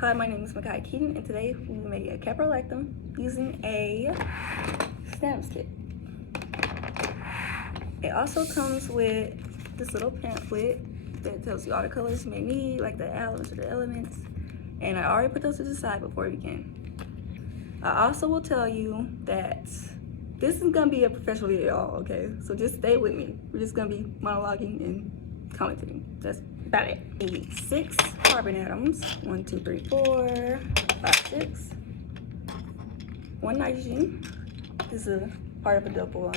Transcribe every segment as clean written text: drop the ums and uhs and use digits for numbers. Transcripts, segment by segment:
Hi, my name is Makai Keaton, and today we made a Caprolactam using a Snatoms kit. It also comes with this little pamphlet that tells you all the colors you may need, like the atoms or the elements, and I already put those to the side before we begin. I also will tell you that this is gonna be a professional video, okay? So just stay with me. We're just gonna be monologuing and commenting. That's about it. We need 6 carbon atoms. 1, 2, 3, 4, 5, 6. 1 nitrogen. This is a part of a double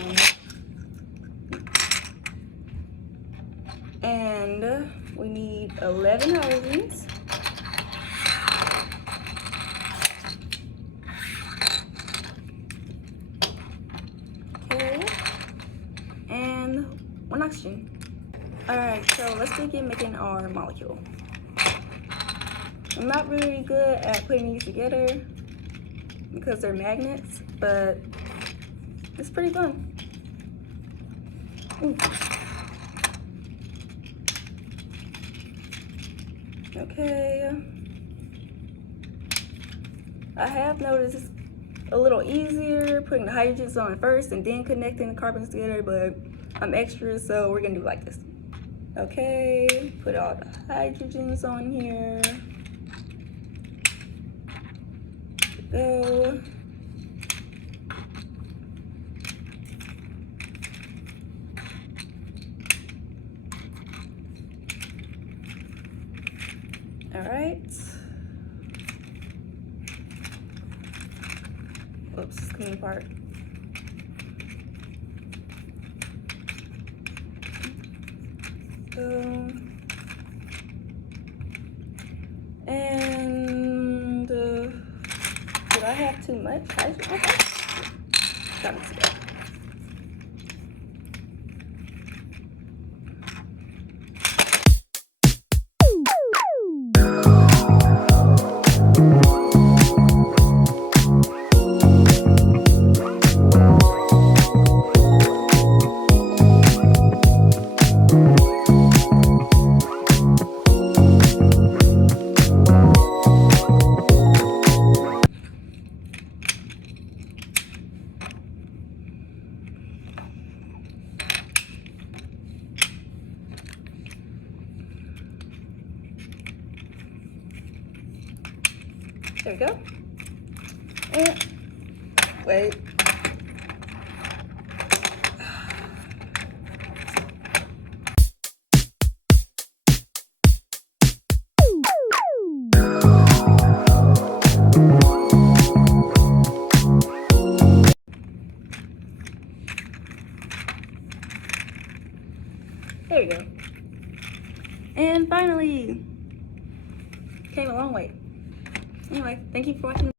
and we need 11 halogens. Okay. And 1 oxygen. Alright, so let's begin making our molecule. I'm not really good at putting these together because they're magnets, but it's pretty fun. Ooh. Okay. I have noticed it's a little easier putting the hydrogens on first and then connecting the carbons together, but I'm extra, so we're gonna do it like this. Okay, put all the hydrogens on here. Go. All right. Oops, it's coming apart. And did I have too much hydrogen? Okay. Got it together. There we go. And wait. There we go. And finally, came a long way. Anyway, thank you for watching.